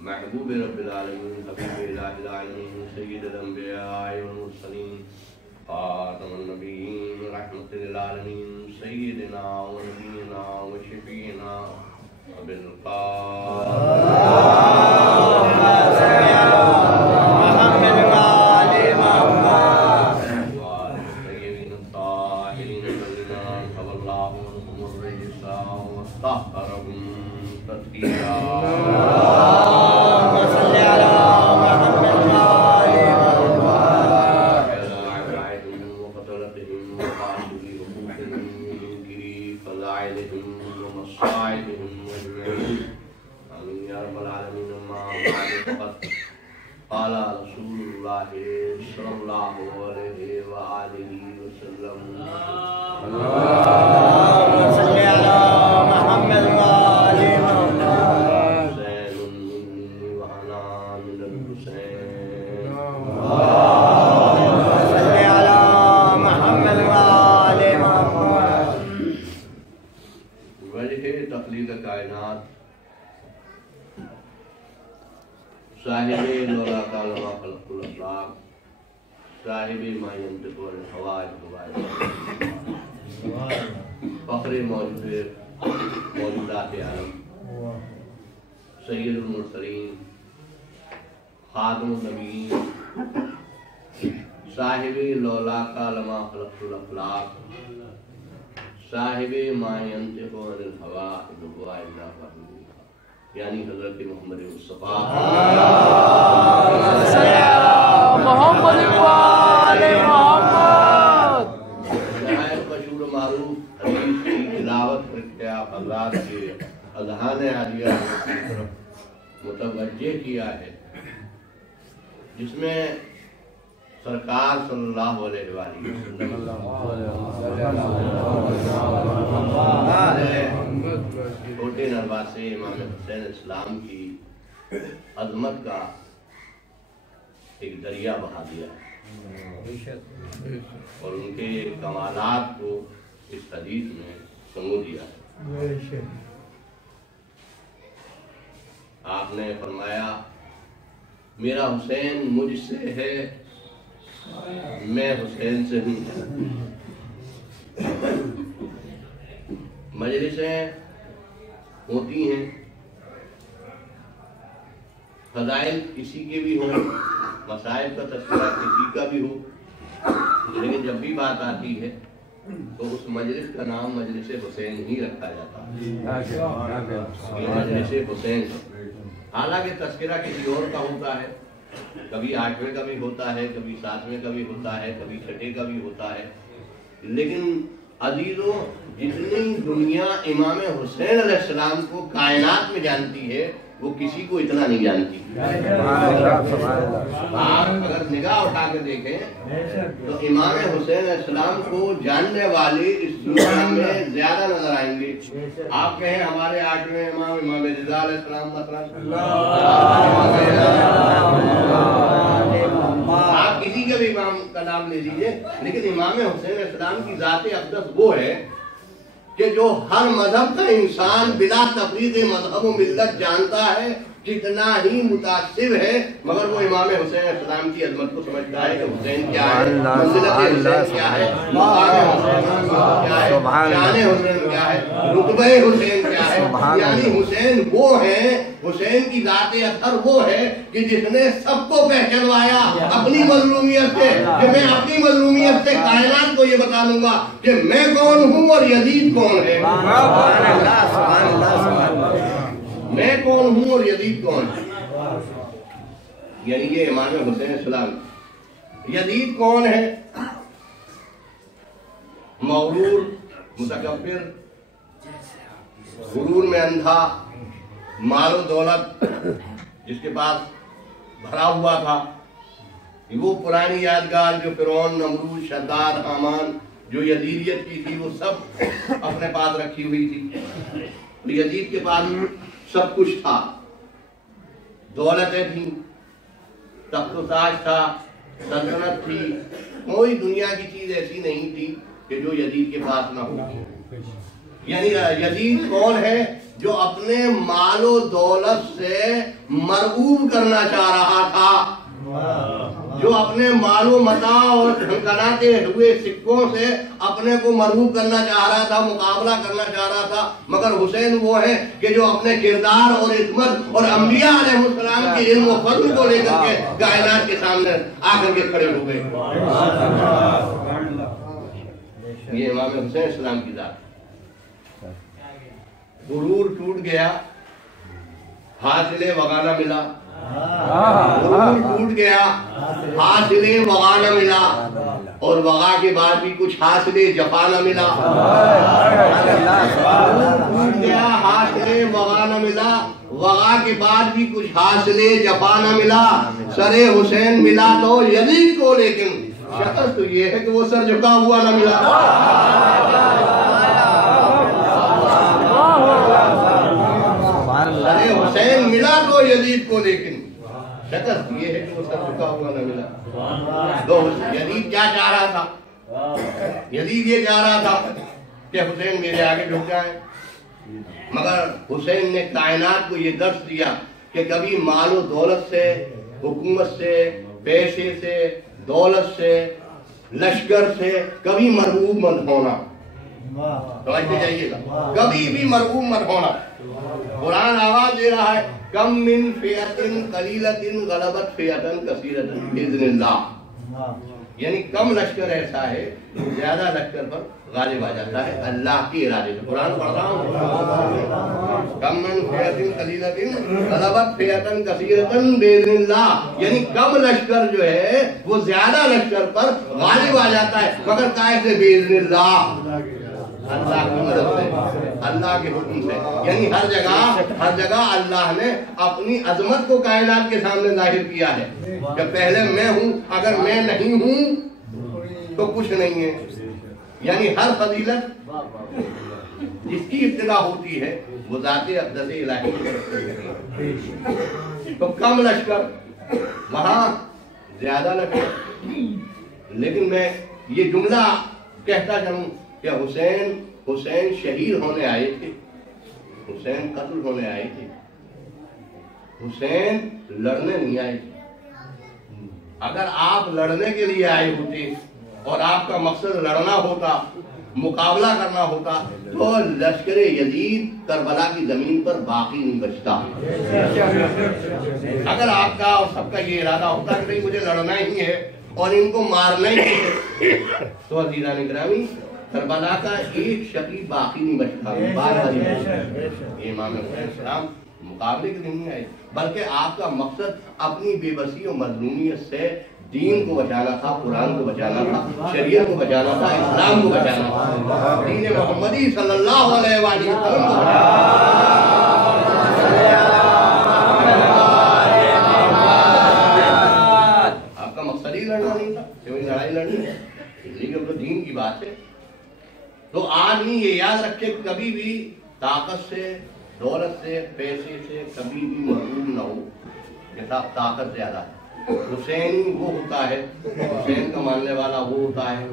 محبوب رب العالمین حبیب الہ العالمین سید الانبیاء والمرسلین خاتم النبیین رحمت للعالمین سیدنا و نبینا و شفیعنا ابی موجودات عالم سید المرسلین خاتم النبیین صاحب لولا کا لما خلقت الافلاق صاحب ما ينطق عن الهوى ان هو الا وحی یعنی حضرت محمد مصطفیٰ محمد وآل محمد نہایت مشہور معروف حدیث کی تلاوت کرتے آپ حضرات کے اذہان عالیہ کی طرف متوجہ کیا ہے، جس میں سرکار صلی اللہ علیہ وآلہ وسلم چھوٹے نواسے امام حسین اسلام کی عظمت کا ایک دریا بہا دیا اور ان کے کمالات کو اس حدیث میں سمو دیا ہے۔ آپ نے فرمایا میرا حسین مجھ سے ہے، میں حسین سے ہوں۔ مجلسیں ہوتی ہیں، فضائل کسی کے بھی ہوں، مسائل کا تذکرہ کسی کا بھی ہو، لیکن جب بھی بات آتی ہے تو اس مجلس کا نام مجلس حسین ہی رکھا جاتا ہے، مجلس حسین۔ حالانکہ تذکرہ کسی اور کا ہوتا ہے، کبھی 8ویں کا بھی ہوتا ہے، کبھی 7ویں کا بھی ہوتا ہے، کبھی 6 کا بھی ہوتا ہے، لیکن عزیزوں جتنی دنیا امام حسین علیہ السلام کو کائنات میں جانتی ہے وہ کسی کو اتنا نہیں جانتی۔ آپ اگر نگاہ اٹھا کے دیکھیں تو امام حسین علیہ السلام کو جاننے والے اس دنیا میں زیادہ نظر آئیں گے۔ آپ کہیں ہمارے 8ویں امام امام رضا علیہ السلام مثلا، آپ کسی کے بھی امام کا نام لے لیجئے، لیکن امام حسین علیہ السلام کی ذات اقدس وہ ہے کہ جو ہر مذہب کا انسان بلا تفریق مذہب و ملت جانتا ہے، کتنا ہی متاثر ہے، مگر وہ امام حسین علیہ السلام کی عظمت کو سمجھتا ہے کہ حسین کیا ہے، منزلت حسین کیا ہے، مقام حسین کیا ہے، شان حسین کیا ہے، رتبہ حسین کیا ہے. یعنی حسین وہ ہے، حسین کی ذات اثر وہ ہے کہ جس نے سب کو پہچانوایا اپنی مظلومیت سے، کہ میں اپنی مظلومیت سے کائنات کو یہ بتا دوں گا کہ میں کون ہوں اور یزید کون ہے. میں کون ہوں اور یزید کون ہے. یعنی یہ امام حسین السلام. یزید کون ہے؟ مغرور، متکبر، غرور میں اندھا، مال و دولت جس کے پاس بھرا ہوا تھا. وہ پرانی یادگار جو فرعون، نمرود، شداد، حامان جو یزیدیت کی تھی وہ سب اپنے پاس رکھی ہوئی تھی. یزید کے پاس سب کچھ تھا، دولتیں تھیں، تخت و تاج تھا، سلطنت تھی. کوئی دنیا کی چیز ایسی نہیں تھی کہ جو یزید کے پاس نہ ہو. یعنی یزید کون ہے؟ جو اپنے مال و دولت سے مرعوب کرنا چاہ رہا تھا، جو اپنے مال و متاع اور جھنکھناتے ہوئے سکوں سے اپنے کو مرعوب کرنا چاہ رہا تھا، مقابلہ کرنا چاہ رہا تھا. مگر حسین وہ ہے کہ جو اپنے کردار اور عظمت اور انبیاء علیہ السلام کے علم و فضل کو لے کر کے کائنات کے سامنے آ کر کے کھڑے ہو گئے. یہ امام حسین السلام کی ذات. غرور ٹوٹ گیا، حاصل وغا نہ ملا. غرور ٹوٹ گیا، حاصل وغا نہ ملا، اور وغا کے بعد بھی کچھ حاصل جفا نہ ملا. ٹوٹ گیا، حاصل وغا نہ ملا، وغا کے بعد بھی کچھ حاصل جفا نہ ملا. سر حسین ملا تو یزید کو، لیکن شکل تو یہ ہے کہ وہ سر جھکا ہوا نہ ملا. حسین ملا تو یزید کو، لیکن شکست یہ ہے کہ وہ سر جھکا ہوا نہ ملا. تو یزید کیا چاہ رہا تھا؟ یزید یہ چاہ رہا تھا کہ حسین میرے آگے جھک جائے. مگر حسین نے کائنات کو یہ درس دیا کہ کبھی مال و دولت سے، حکومت سے، پیسے سے، دولت سے، لشکر سے کبھی مرعوب مت ہونا. سمجھتے جائیے گا، کبھی بھی مرعوب مت ہونا. قرآن آواز دے رہا ہے، کم من فئۃ قلیلۃ غلبت فئۃ کثیرۃ باذن اللہ. یعنی کم لشکر ایسا ہے زیادہ لشکر پر غالب آ جاتا ہے اللہ کے ارادے سے. قرآن پڑھ رہا ہوں، کم من فئۃ قلیلۃ غلبت فئۃ کثیرۃ باذن اللہ. یعنی کم لشکر جو ہے وہ زیادہ لشکر پر غالب آ جاتا ہے، مگر کیسے؟ باذن اللہ، اللہ کی مدد سے، اللہ کے حکم سے. یعنی ہر جگہ اللہ نے اپنی عظمت کو کائنات کے سامنے ظاہر کیا ہے کہ پہلے میں ہوں، اگر میں نہیں ہوں تو کچھ نہیں ہے. یعنی ہر فضیلت جس کی ابتدا ہوتی ہے وہ ذات اقدس الہی کی طرف سے ہے. تو کم لشکر، وہاں زیادہ لشکر. لیکن میں یہ جملہ کہتا چلوں کہ حسین شہید ہونے آئے تھے، حسین قتل ہونے آئے تھے، حسین لڑنے نہیں آئے تھے. اگر آپ لڑنے کے لیے آئے ہوتے اور آپ کا مقصد لڑنا ہوتا، مقابلہ کرنا ہوتا، تو لشکر یزید کربلا کی زمین پر باقی نہیں بچتا. اگر آپ کا اور سب کا یہ ارادہ ہوتا کہ نہیں مجھے لڑنا ہی ہے اور ان کو مارنا ہی ہے، تو عزیزان گرامی کربلا کا ایک شقی باقی نہیں بچتا. امام حسین السلام مقابلے کے نہیں آئے، بلکہ آپ کا مقصد اپنی بے بسی اور مظلومیت سے دین کو بچانا تھا، قرآن کو بچانا تھا، شریعت کو بچانا تھا، اسلام کو بچانا تھا، دین محمدی صلی اللہ علیہ وآلہ وسلم کو آپ کا مقصد ہی لڑنا نہیں تھا، لڑائی لڑنی ہے، لیکن تو دین کی بات ہے. تو آدمی یہ یاد رکھے کبھی بھی طاقت سے، دولت سے، پیسے سے کبھی بھی محروم نہ ہو. کہ صاحب طاقت زیادہ ہے، حسین وہ ہوتا ہے، حسین کا ماننے والا وہ ہوتا ہے،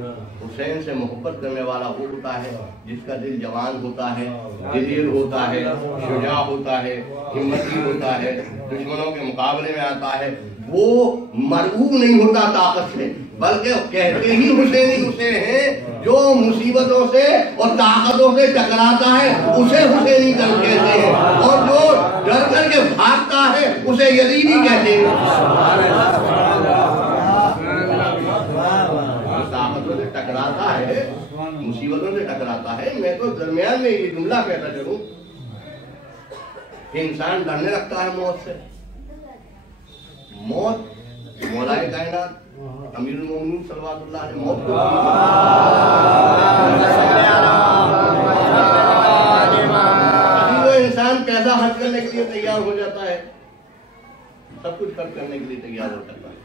حسین سے محبت کرنے والا وہ ہوتا ہے جس کا دل جوان ہوتا ہے، دلیر ہوتا ہے، شجاع ہوتا ہے، ہمتی ہوتا ہے، دشمنوں کے مقابلے میں آتا ہے، وہ مرعوب نہیں ہوتا طاقت سے، بلکہ کہتے ہی حسینی اسے ہیں جو مصیبتوں سے اور طاقتوں سے ٹکراتا ہے اسے حسینی کہتے ہیں، اور جو ڈر کر کے بھاگتا ہے اسے یزیدی کہتے ہیں۔ طاقتوں سے ٹکراتا ہے، مصیبتوں سے ٹکراتا ہے، میں تو درمیان میں یہ جملہ کہتا چلوں کہ انسان ڈرنے لگتا ہے موت سے۔ موت مولائے کائنات امیر المومنین صلوات اللہ علیہ موت کو وہ انسان پیسہ خرچ کرنے کے لیے تیار ہو جاتا ہے، سب کچھ خرچ کرنے کے لیے تیار ہو جاتا ہے۔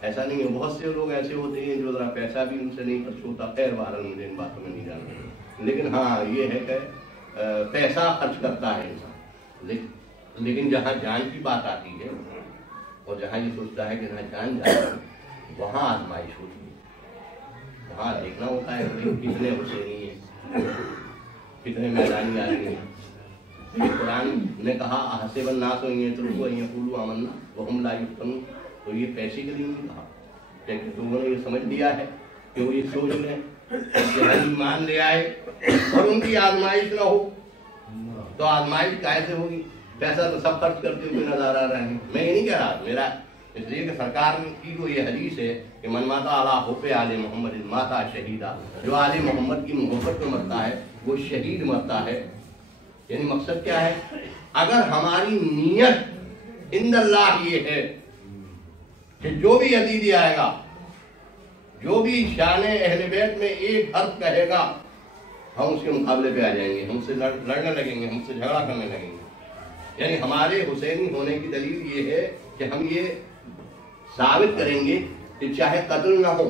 ایسا نہیں ہے، بہت سے لوگ ایسے ہوتے ہیں جو ذرا پیسہ بھی ان سے نہیں خرچ ہوتا، خیر بہرحال مجھے ان باتوں میں نہیں جاننا، لیکن ہاں یہ ہے کہ پیسہ خرچ کرتا ہے انسان، لیکن جہاں جان کی بات آتی ہے اور جہاں یہ سوچتا ہے کہ جہاں جان جائے وہاں آزمائش ہوتی ہے، وہاں دیکھنا ہوتا ہے کہ کتنے حسینی ہیں، کتنے میدانی آدمی ہیں۔ قرآن نے کہا احسب الناس ان یترکوا ان یقولوا آمنا وہم لا یفتنون، تو یہ پیسے کے لیے نہیں کہا کہ لوگوں نے یہ سمجھ لیا ہے کہ وہ یہ سوچ لیں کہ ہم ایمان لے آئے اور ان کی آزمائش نہ ہو، تو آزمائش کیسے ہوگی؟ پیسہ تو سب خرچ کرتے ہوئے نظر آ رہے ہیں۔ میں یہ نہیں کہہ رہا، میرا اس لیے کہ سرکار کی جو یہ حدیث ہے کہ من ماتا علی حب آل محمد ماتا شہیدہ، جو آل محمد کی محبت میں مرتا ہے وہ شہید مرتا ہے۔ یعنی مقصد کیا ہے؟ اگر ہماری نیت عند اللہ یہ ہے کہ جو بھی یزیدی آئے گا، جو بھی شان اہل بیت میں ایک حرف کہے گا، ہم اس کے مقابلے پہ آ جائیں گے، ہم سے لڑنے لگیں گے، ہم سے جھگڑا کرنے لگیں گے۔ یعنی ہمارے حسینی ہونے کی دلیل یہ ہے کہ ہم یہ ثابت کریں گے کہ چاہے قتل نہ ہو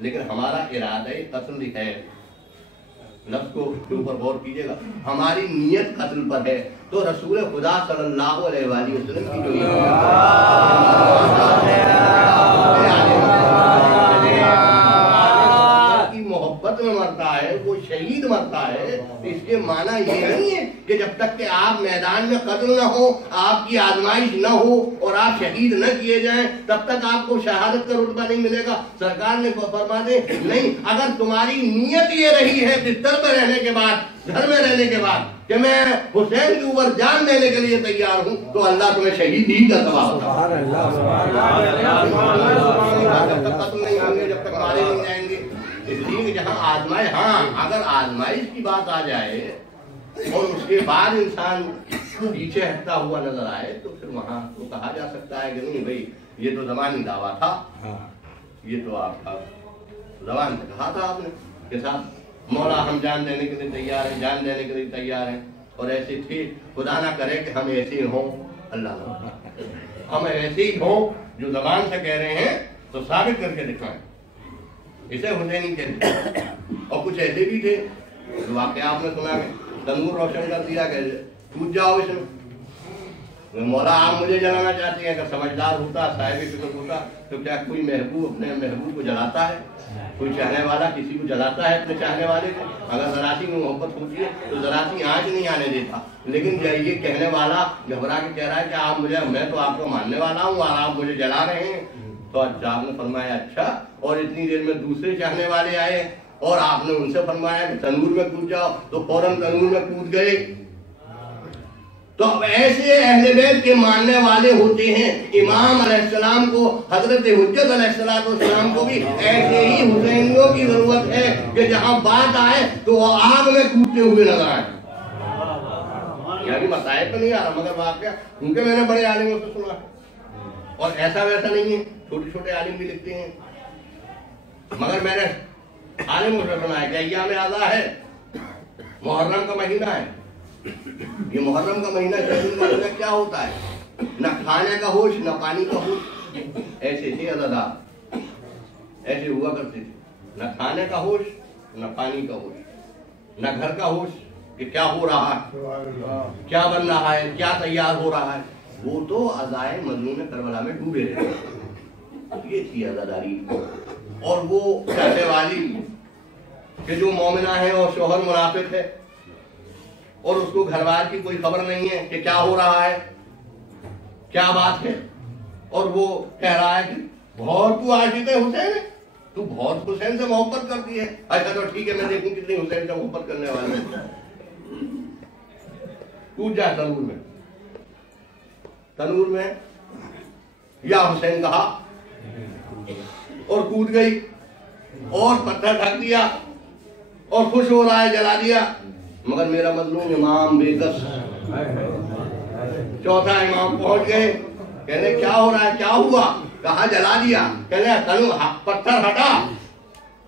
لیکن ہمارا ارادہ قتل ہے۔ لفظ کو کے اوپر غور کیجئے گا، ہماری نیت قتل پر ہے، تو رسول خدا صلی اللہ علیہ وآلہ وسلم کی جو محبت میں مرتا ہے وہ شہید مرتا ہے، اس کے معنی یہ نہیں ہے کہ جب تک کہ آپ میدان میں قتل نہ ہو، آپ کی آزمائش نہ ہو اور آپ شہید نہ کیے جائیں تب تک آپ کو شہادت کا رتبہ نہیں ملے گا۔ سرکار نے فرما دے نہیں، اگر تمہاری نیت یہ رہی ہے بستر میں رہنے کے بعد، گھر میں رہنے کے بعد کہ میں حسین کے اوپر جان دینے کے لیے تیار ہوں، تو اللہ تمہیں شہید ہی کا ثواب عطا جب تک قتل نہیں ہوں گے، جب تک مارے نہیں جائیں گے۔ اس لیے کہ جہاں آزمائش، ہاں اگر آزمائش کی بات آ جائے اور اس کے بعد انسان پیچھے ہٹتا ہوا نظر آئے تو پھر وہاں تو کہا جا سکتا ہے کہ نہیں بھائی یہ تو زبانی دعویٰ تھا، یہ تو آپ کا زبان سے کہا تھا آپ نے کہ صاحب مولا ہم جان دینے کے لیے تیار ہیں، جان دینے کے لیے تیار ہیں، اور ایسے تھے، خدا نہ کرے کہ ہم ایسے ہوں، اللہ نہ ہم ایسے ہی ہوں جو زبان سے کہہ رہے ہیں تو ثابت کر کے دکھائیں، اسے حسینی کہتے ہیں۔ اور کچھ ایسے بھی تھے جو واقعہ آپ نے سنا کہ تنور روشن کر دیا کہ ٹوٹ جاؤ اس میں، مولا آپ مجھے جلانا چاہتے ہیں، اگر سمجھدار ہوتا، صاحب فکر ہوتا تو کیا کوئی محبوب اپنے محبوب کو جلاتا ہے؟ کوئی چاہنے والا کسی کو جلاتا ہے اپنے چاہنے والے کو؟ اگر ذرا سی میں محبت ہوتی ہے تو ذرا سی آنچ نہیں آنے دیتا، لیکن یہ کہنے والا گھبرا کے کہہ رہا ہے کہ آپ مجھے، میں تو آپ کو ماننے والا ہوں اور آپ مجھے جلا رہے ہیں، تو آپ نے فرمایا اچھا، اور اتنی دیر میں دوسرے چاہنے والے آئے اور آپ نے ان سے فرمایا کہ تنور میں کود جاؤ، تو فوراً تنور میں کود گئے۔ تو ایسے اہل بیت کے ماننے والے ہوتے ہیں۔ امام علیہ السلام کو، حضرت حجت علیہ السلام کو بھی ایسے ہی حسینیوں کی ضرورت ہے کہ جہاں بات آئے تو وہ آگ میں کودتے ہوئے نظر آئے۔ یعنی مسائل تو نہیں آ رہا مگر واقعہ، کیونکہ میں نے بڑے عالموں سے سنا ہے، اور ایسا ویسا نہیں ہے، چھوٹے چھوٹے عالم بھی لکھتے ہیں، مگر میں نے عالموں سے سنا ہے کہ ایام اعضاء ہے، محرم کا مہینہ ہے، یہ محرم کا مہینہ کیا ہوتا ہے؟ نہ کھانے کا ہوش نہ پانی کا ہوش۔ ایسے تھے عزادار، ایسے ہوا کرتے تھے، نہ کھانے کا ہوش نہ پانی کا ہوش، نہ گھر کا ہوش کہ کیا ہو رہا ہے، کیا بن رہا ہے، کیا تیار ہو رہا ہے۔ وہ تو عزائے مظلوم کربلا میں ڈوبے رہے، یہ تھی عزاداری. اور وہ کہنے والی کہ جو مومنہ ہے اور شوہر منافق ہے اور اس کو گھر بار کی کوئی خبر نہیں ہے کہ کیا ہو رہا ہے, کیا بات ہے, اور وہ کہہ رہا ہے کہ بہت تو عاشق حسین ہے, تو بہت حسین سے محبت کرتی ہے. اچھا تو ٹھیک ہے, میں دیکھوں کتنی حسین سے محبت کرنے والے ہیں. کود جائے تنور میں, تنور میں یا حسین کہا اور کود گئی اور پتھر ڈھک دیا اور خوش ہو رہا ہے, جلا دیا. مگر میرا مظلوم امام بے کس, چوتھا امام پہنچ گئے, کہنے کیا ہو رہا ہے, کیا ہوا, کہا جلا دیا. کہنے پتھر ہٹا,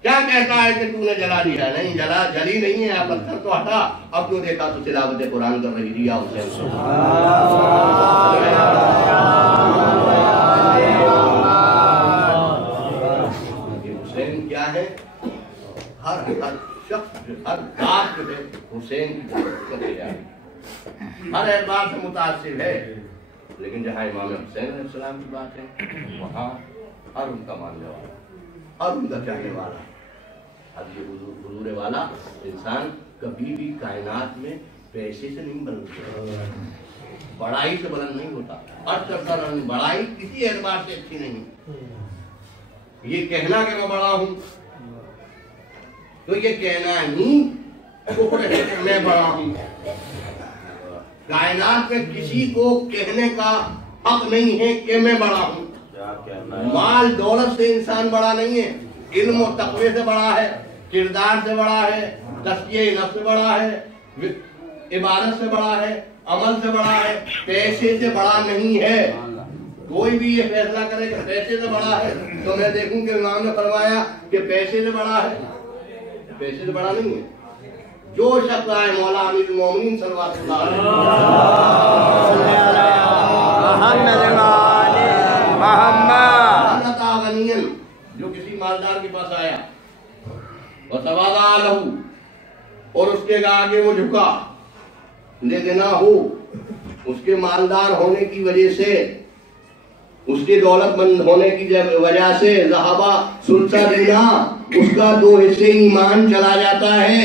کیا کہتا ہے کہ تو نے جلا دیا؟ نہیں جلا, جلی نہیں ہے, پتھر تو ہٹا. اب تو دیکھا تو تلاوت قرآن کر رہی تھی. حسین کیا ہے, ہر شخص, ہر ذات جو ہے حسین کی ہر اعتبار سے متاثر ہے. لیکن جہاں امام حسین علیہ السلام کی بات ہے وہاں ہر ان کا ماننے والا, ہر ان کا چاہنے والا. اب یہ حضور والا انسان کبھی بھی کائنات میں پیسے سے نہیں بلند, بڑائی سے بلند نہیں ہوتا. بڑائی کسی اعتبار سے اچھی نہیں. یہ کہنا کہ میں بڑا ہوں تو یہ کہنا ہی میں بڑا ہوں. کائنات میں کسی کو کہنے کا حق نہیں ہے کہ میں بڑا ہوں. مال دولت سے انسان بڑا نہیں ہے, علم و تقوی سے بڑا ہے, کردار سے بڑا ہے, تزکیہ نفس سے بڑا ہے, عبادت سے بڑا ہے, عمل سے بڑا ہے, پیسے سے بڑا نہیں ہے. کوئی بھی یہ فیصلہ کرے کہ پیسے سے بڑا ہے تو میں دیکھوں کہ امام نے فرمایا کہ پیسے سے بڑا ہے, پیسے سے بڑا نہیں ہے. جو شخص آئے مولا امیر المومنین صلوات اللہ علیہ جو کسی مالدار کے پاس آیا اور اس کے آگے وہ جھکا, لیکن نہ ہو اس کے مالدار ہونے کی وجہ سے, اس کے دولت مند ہونے کی وجہ سے ذہبہ سلسہ دینا, اس کا 2 حصے ایمان چلا جاتا ہے,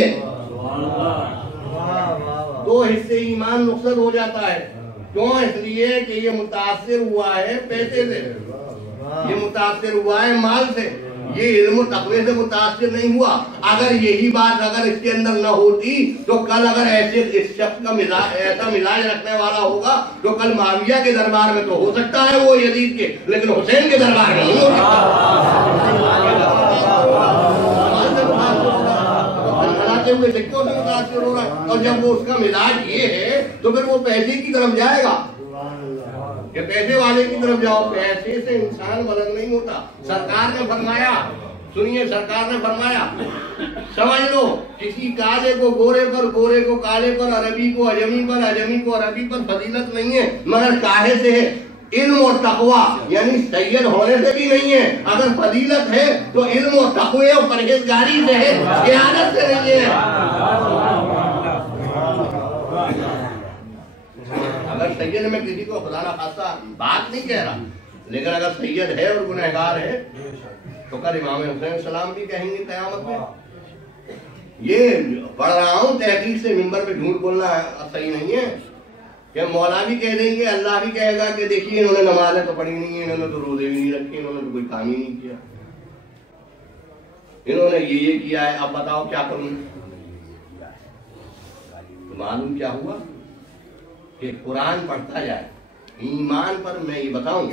2 حصے ایمان نقصان ہو جاتا ہے. کیوں؟ اس لیے کہ یہ متاثر ہوا ہے پیسے سے, یہ متاثر ہوا ہے مال سے, یہ علم و تقوی سے متاثر نہیں ہوا. اگر یہی بات اگر اس کے اندر نہ ہوتی تو کل اگر ایسے اس شخص کا ایسا مزاج رکھنے والا ہوگا تو کل معاویہ کے دربار میں تو ہو سکتا ہے وہ یزید کے, لیکن حسین کے دربار میں نہیں ہو سکتا. ہوئے سکتوں سے متاثر ہو رہا ہے, اور جب وہ اس کا مزاج یہ ہے تو پھر وہ پیسے کی طرف جائے گا کہ پیسے والے کی طرف جاؤ. پیسے سے انسان بلند نہیں ہوتا. سرکار نے فرمایا, سنیے, سرکار نے فرمایا سمجھ لو کسی کالے کو گورے پر, گورے کو کالے پر, عربی کو عجمی پر, عجمی کو عربی پر فضیلت نہیں ہے, مگر کاہے سے ہے, علم و تقوی یعنی سید ہونے سے بھی نہیں ہے. اگر فضیلت ہے تو علم و تقوی اور پرہیزگاری سے ہے, خیانت سے نہیں ہے. اگر سید میں کسی کو خدا نہ خاصہ بات نہیں کہہ رہا, لیکن اگر سید ہے اور گنہگار ہے تو کل امام حسین السلام بھی کہیں گے قیامت میں. یہ پڑھ رہا ہوں تحقیق سے, ممبر پہ جھوٹ بولنا صحیح نہیں ہے کہ مولا بھی کہہ دیں گے, اللہ بھی کہے گا کہ دیکھیے انہوں نے نمازیں تو پڑھی نہیں ہیں, انہوں نے تو روزے بھی نہیں رکھے, انہوں نے تو کوئی کام ہی نہیں کیا, انہوں نے یہ کیا ہے, اب بتاؤ کیا کروں. تو معلوم کیا ہوا کہ قرآن پڑھتا جائے, ایمان پر میں یہ بتاؤں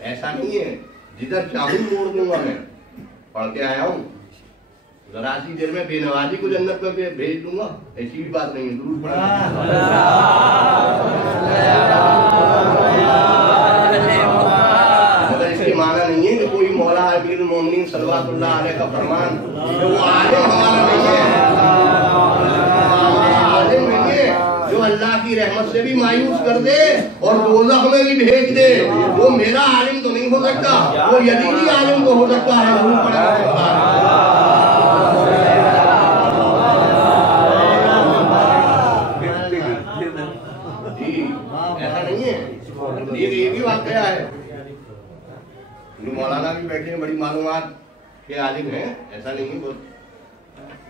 ایسا نہیں ہے جدھر چاہوں موڑ دوں گا. میں پڑھ کے آیا ہوں, ذرا سی دیر میں بے نوازی کو جنت میں بھیج دوں گا, ایسی بھی بات نہیں ہے. درود پڑھا مگر اس کے معنی نہیں ہے کہ کوئی مولا امیر المومنین صلوات اللہ علیہ کا فرمان جو وہ عالم ہمارا نہیں ہے, عالم نہیں ہے جو اللہ کی رحمت سے بھی مایوس کر دے اور دوزخ میں بھی بھیج دے. وہ میرا عالم تو نہیں ہو سکتا, وہ یزیدی عالم تو ہو سکتا ہے. درود پڑھا یہ بھی واقعہ ہے مولانا بھی بیٹھے ہیں بڑی معلومات کے عالم ہیں، ایسا نہیں ہے بہت.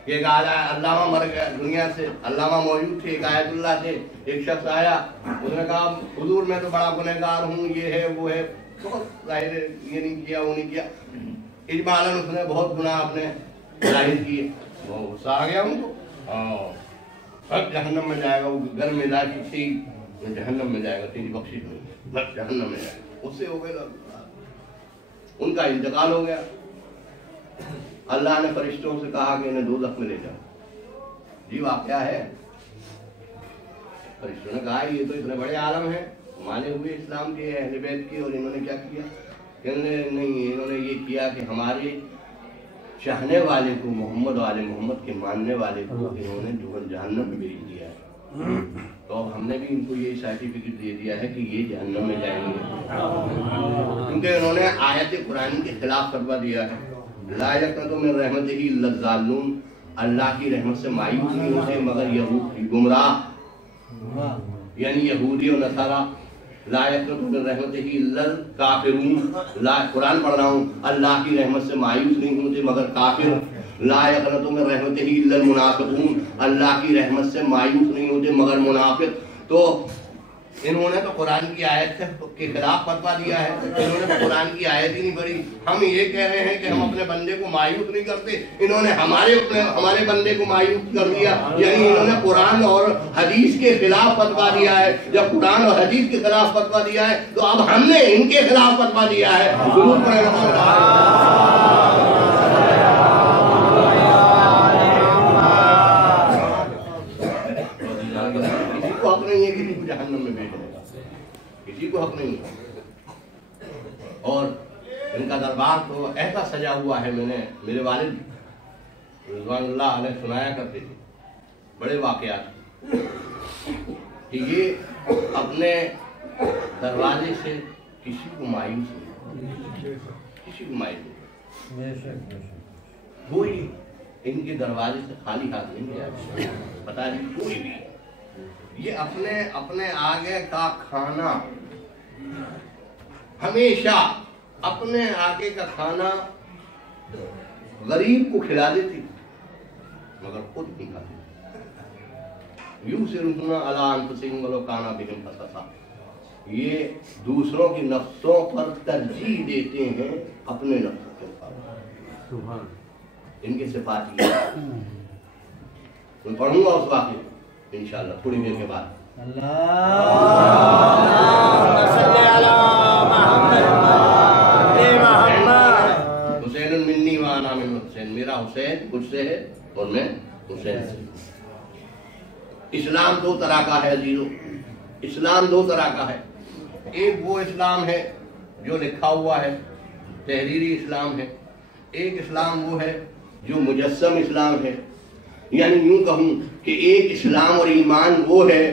ایک علامہ مر گیا دنیا سے، علامہ موجود تھے، ایک آیت اللہ تھے، ایک شخص آیا، اس نے کہا حضور میں تو بڑا گنہگار ہوں، یہ ہے وہ ہے، بہت ظاہر ہے یہ نہیں کیا وہ نہیں کیا، اجمالاً اس نے بہت گناہ اپنے ظاہر کیے. وہ غصہ آ گیا ان کو، سب جہنم میں جائے گا، وہ گھر میں لا کی تھی جہنم میں جائے گا، تیری بخشش نہیں، بس جہنم میں جائے گا. اس سے ہو گیا، ان کا انتقال ہو گیا. اللہ نے فرشتوں سے کہا کہ انہیں دوزخ میں لے جاؤ. جی واقعہ ہے. فرشتوں نے کہا یہ تو اتنے بڑے عالم ہیں، مانے ہوئے اسلام کے اہل بیت کے، اور انہوں نے کیا کیا؟ نہیں، انہوں نے یہ کیا کہ ہمارے چاہنے والے کو، محمد و آل محمد کے ماننے والے کو انہوں نے جہنم میں بھیج دیا ہے. تو اب ہم نے بھی ان کو یہ سرٹیفکیٹ دے دیا ہے کہ یہ جہنم میں جائیں گے، کیونکہ انہوں نے آیت قرآن کے خلاف فتویٰ دیا ہے. لا یقنطوا من رحمتہ الا الضالون، اللہ کی رحمت سے مایوس نہیں ہوتے مگر گمراہ، یعنی یہودی و نصارا. لا یقنطوا من رحمتہ الا الکافرون، قرآن پڑھ رہا ہوں، اللہ کی رحمت سے مایوس نہیں ہوتے مگر کافر. لا یقنطوا من رحمتہ الا المنافقون، اللہ کی رحمت سے مایوس نہیں ہوتے مگر منافق. تو انہوں نے تو قرآن کی آیت کے خلاف فتویٰ دیا ہے، انہوں نے تو قرآن کی آیت ہی نہیں پڑھی. ہم یہ کہہ رہے ہیں کہ ہم اپنے بندے کو مایوس نہیں کرتے، انہوں نے ہمارے بندے کو مایوس کر دیا. یعنی انہوں نے قرآن اور حدیث کے خلاف فتویٰ دیا ہے. جب قرآن اور حدیث کے خلاف فتویٰ دیا ہے تو اب ہم نے ان کے خلاف فتویٰ دیا ہے. ضرور پڑھیں. کسی کو حق نہیں ہے کسی کو جہنم میں بھیجنے کا، کسی کو حق نہیں ہے. اور ان کا دربار تو ایسا سجا ہوا ہے، میں نے میرے والد رضوان اللہ علیہ سنایا کرتے تھے بڑے واقعات کہ یہ اپنے دروازے سے کسی کو مایوس نہیں، کسی کو مایوس نہیں، کوئی ان کے دروازے سے خالی ہاتھ نہیں گیا. بتا دی کوئی بھی. یہ اپنے آگے کا کھانا ہمیشہ، اپنے آگے کا کھانا غریب کو کھلا دیتی مگر خود نہیں کھاتی. یؤثرون علی انفسہم ولو کان بہم خصاصہ، یہ دوسروں کی نفسوں پر ترجیح دیتے ہیں اپنے نفسوں کے اوپر. ان کے صفات یہ میں پڑھوں گا اس واقعے انشاءاللہ تھوڑی دیر کے بعد. حسین منی وانا من حسین، میرا حسین مجھ سے ہے اور میں حسین سے. اسلام دو طرح کا ہے عزیزو، اسلام دو طرح کا ہے. ایک وہ اسلام ہے جو لکھا ہوا ہے، تحریری اسلام ہے. ایک اسلام وہ ہے جو مجسم اسلام ہے. یعنی یوں کہوں کہ ایک اسلام اور ایمان وہ ہے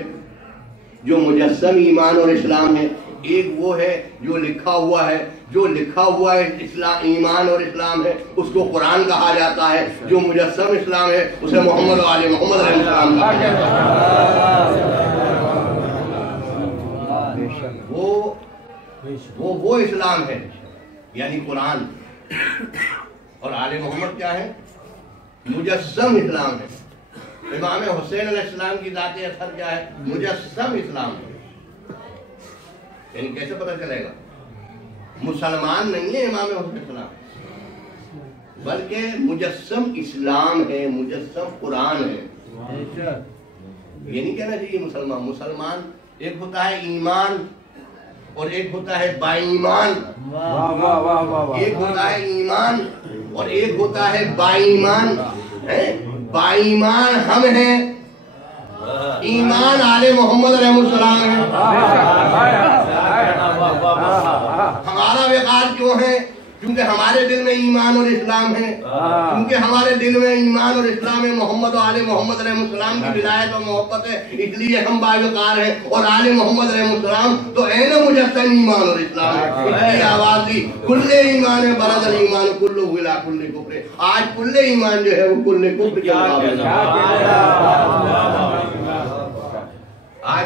جو مجسم ایمان اور اسلام ہے. ایک وہ ہے جو لکھا ہوا ہے. جو لکھا ہوا ہے اسلام ایمان اور اسلام ہے اس کو قرآن کہا جاتا ہے. جو مجسم اسلام ہے اسے محمد و آل محمد علیہ السلام کہا جاتا ہے. وہ اسلام ہے یعنی قرآن. اور آل محمد کیا ہے؟ مجسم اسلام ہے. امام حسین علیہ السلام کی ذات اثر کیا ہے؟ مجسم اسلام ہے. یعنی کیسے پتہ چلے گا؟ مسلمان نہیں ہے امام حسین علیہ السلام، بلکہ مجسم اسلام ہے، مجسم قرآن ہے. یہ نہیں کہنا چاہیے مسلمان ایک ہوتا ہے ایمان اور ایک ہوتا ہے با ایمان. ایک ہوتا ہے ایمان اور ایک ہوتا ہے با ایمان. با ایمان ہم ہیں، ایمان آل محمد علیہ السلام ہے. ہمارا وقار کیوں ہے؟ کیونکہ ہمارے دل میں ایمان اور اسلام ہے. کیونکہ ہمارے دل میں ایمان اور اسلام ہے، محمد و آل محمد علیہ السلام کی ولایت اور محبت ہے، اس لیے ہم باوقار ہیں. اور آل محمد علیہ السلام تو عین مجسم ایمان اور اسلام ہے. اس کی آواز دی کل ایمان ہے برد الایمان کلہ الی کل کفر. آج کل ایمان جو ہے وہ کل کفر کے مقابلے. آج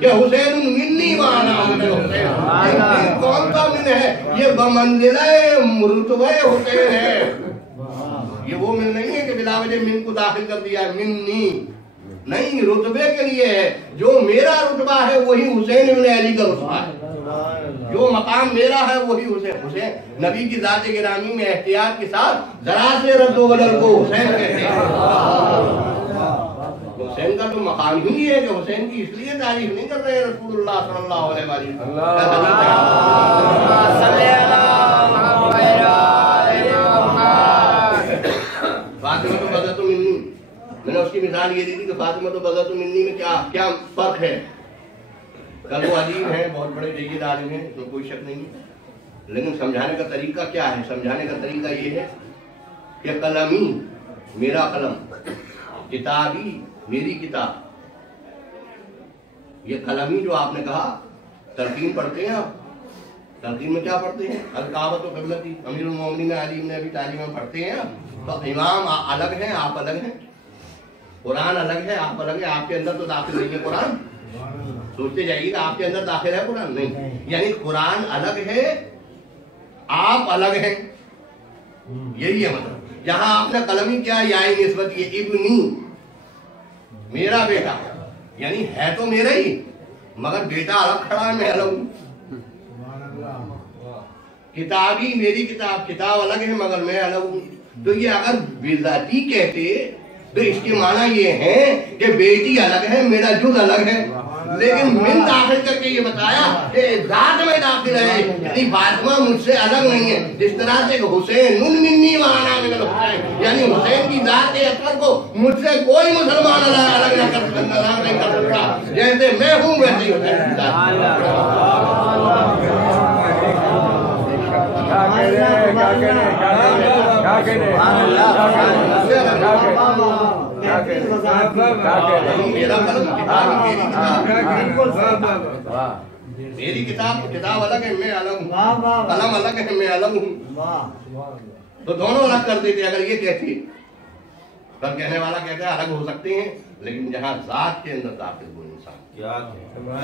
کہ حسین منی وانا حسین کون سا من ہے؟ یہ بمنزلہ رتبہ حسین ہے. یہ وہ من نہیں ہے کہ بلا وجہ من کو داخل کر دیا ہے. منی نہیں، رتبے کے لیے ہے. جو میرا رتبہ ہے وہی حسین ابن علی کا رتبہ ہے. جو مقام میرا ہے وہی حسین. نبی کی ذات گرامی میں احتیاط کے ساتھ ذرا سے رد و بدل کو حسین کہتے ہیں. حسین کا تو مقام ہی ہے کہ حسین کی اس لیے تعریف نہیں کر رہے رسول اللہ صلی اللہ علیہ وسلم. فاطمہ تو بذات منی، میں نے اس کی مثال یہ دی تھی کہ فاطمہ تو بذات منی میں کیا فرق ہے. کل وہ عظیم ہیں، بہت بڑے جید عالم ہیں، تو کوئی شک نہیں ہے، لیکن سمجھانے کا طریقہ کیا ہے؟ سمجھانے کا طریقہ یہ ہے کہ قلمی میرا قلم، کتابی میری کتاب. یہ قلمی جو آپ نے کہا، تلقین پڑھتے ہیں آپ؟ تلقین میں کیا پڑھتے ہیں؟ الکعبۃ و قبلتی، امیر المومنین علی بن ابی طالب میں پڑھتے ہیں. تو امام الگ ہیں، آپ الگ ہیں. قرآن الگ ہے، آپ الگ ہیں. آپ کے اندر تو داخل نہیں ہے قرآن. سوچتے جائیے کہ آپ کے اندر داخل ہے قرآن؟ نہیں. یعنی قرآن الگ ہے، آپ الگ ہیں. یہی ہے مطلب. جہاں آپ نے قلمی کیا یائی نسبت، یہ ابنی میرا بیٹا، یعنی ہے تو میرا ہی مگر بیٹا الگ کھڑا ہے، میں الگ ہوں. کتابی میری کتاب، کتاب الگ ہے مگر میں الگ ہوں. تو یہ اگر بذاتی کہتے تو اس کے معنی یہ ہے کہ بیٹی الگ ہے، میرا جز الگ ہے. لیکن من داخل کر کے یہ بتایا کہ ذات میں داخل ہے، یعنی فاطمہ مجھ سے الگ نہیں ہے. جس طرح سے حسین منی وانا من الحسین، یعنی حسین کی ذات اکبر کو مجھ سے کوئی مسلمان الگ نہیں کر سکتا. جیسے میں ہوں ویسے ہی حسین کی ذات. میری کتاب الگ ہے، میں الگ ہوں. قلم الگ ہے، میں الگ ہوں. تو دونوں الگ کر دیتے اگر یہ کہتی. پر کہنے والا کہتا ہے الگ ہو سکتے ہیں، لیکن جہاں ذات کے اندر داخل ہو انسان،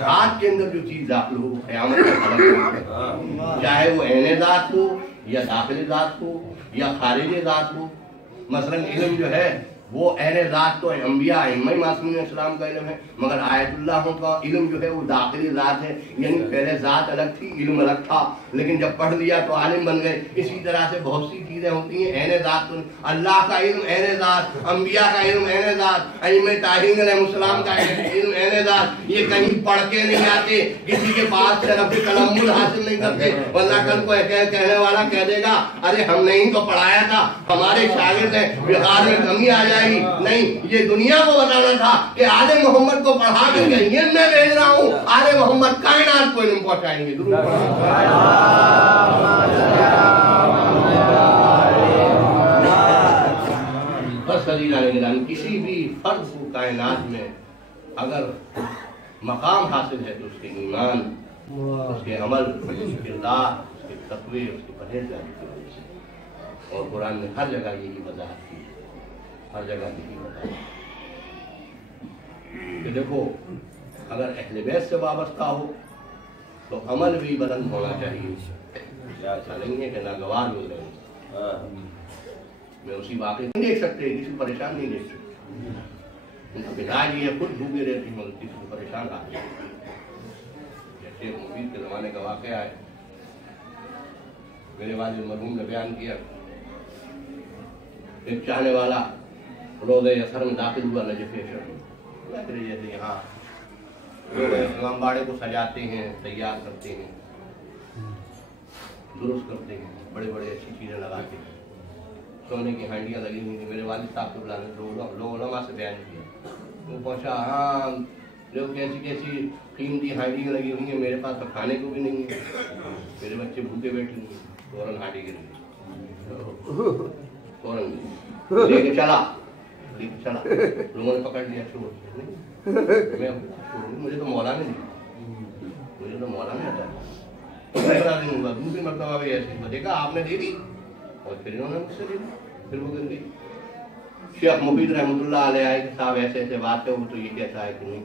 ذات کے اندر جو چیز داخل ہو قیامت میں الگ ہے. چاہے وہ عین ذات ہو یا داخل ذات ہو یا خارج ذات ہو. مثلا علم جو ہے وہ عین ذات تو انبیاء ائمہ معصومین اسلام کا علم ہے، مگر آیت اللہ کا علم جو ہے وہ داخلی ذات ہے. یعنی پہلے ذات الگ تھی، علم الگ تھا، لیکن جب پڑھ لیا تو عالم بن گئے. اسی طرح سے بہت سی چیزیں ہوتی ہیں. عین ذات اللہ کا علم عین ذات، انبیاء کا علم عین ذات، ائمہ طاہرین علیہ السلام کا علم عین ذات. یہ کہیں پڑھ کے نہیں آتے، کسی کے پاس سے رب تلمذ حاصل نہیں کرتے. ورنہ کل کو کہنے والا کہہ دے گا ارے ہم نے ہی تو پڑھایا تھا، ہمارے شاگرد ہیں، بخار میں کمی آ جائے گی. نہیں، یہ دنیا کو بتانا تھا کہ آل محمد کو پڑھا کر کے یہ میں بھیج رہا ہوں، آل محمد کائنات کو علم پہنچائیں گے. بس کسی بھی فرد کو کائنات میں اگر مقام حاصل ہے تو اس کے ایمان، اس کے عمل، اس کے کردار، اس کے تقوی، اس کے پرہیزگاری کی وجہ سے. اور قرآن نے ہر جگہ یہی وضاحت کی، ہر جگہ یہی وضاحت کہ دیکھو اگر اہل بیت سے وابستہ ہو تو عمل بھی بلند ہونا چاہیے. ایسا نہیں ہے کہ ناگوار ہو رہے میں اسی واقعے نہیں دیکھ سکتے، کسی کو پریشان نہیں دیکھ سکتے. ان کا مزاج یہ خود بھوکے رہتی مگر کسی کو پریشان آ جائے. جیسے مفید کے زمانے کا واقعہ ہے، میرے والد مرحوم نے بیان کیا، ایک چاہنے والا روزہ اثر میں داخل ہوا نجف شرف. جیسے یہاں لوگ امام باڑے کو سجاتے ہیں، تیار کرتے ہیں، درست کرتے ہیں، بڑے بڑے اچھی چیزیں لگاتے ہیں. سونے کی ہانڈیاں لگی ہوئی تھیں. میرے والد صاحب کو بلانے لوگ علماء سے بیان کیا. وہ پہنچا، ہاں لوگ کیسی کیسی قیمتی ہانڈیاں لگی ہوئی ہیں، میرے پاس تو کھانے کو بھی نہیں ہے، میرے بچے بھوکے بیٹھے ہوئے. فوراً ہانڈی گر گئی، فوراً لے کے چلا. لوگوں نے پکڑ لیا. مجھے تو مولا نے دی، مجھے تو مولا نے آتا. دوسری مرتبہ بھی ایسے دیکھا آپ نے دے دی اور پھر انہوں نے مجھ سے دے دی، پھر وہ گر گئی. شیخ مفید رحمۃ اللہ علیہ آئے کہ صاحب ایسے ایسے بات ہے، وہ تو یہ کہتا ہے کہ نہیں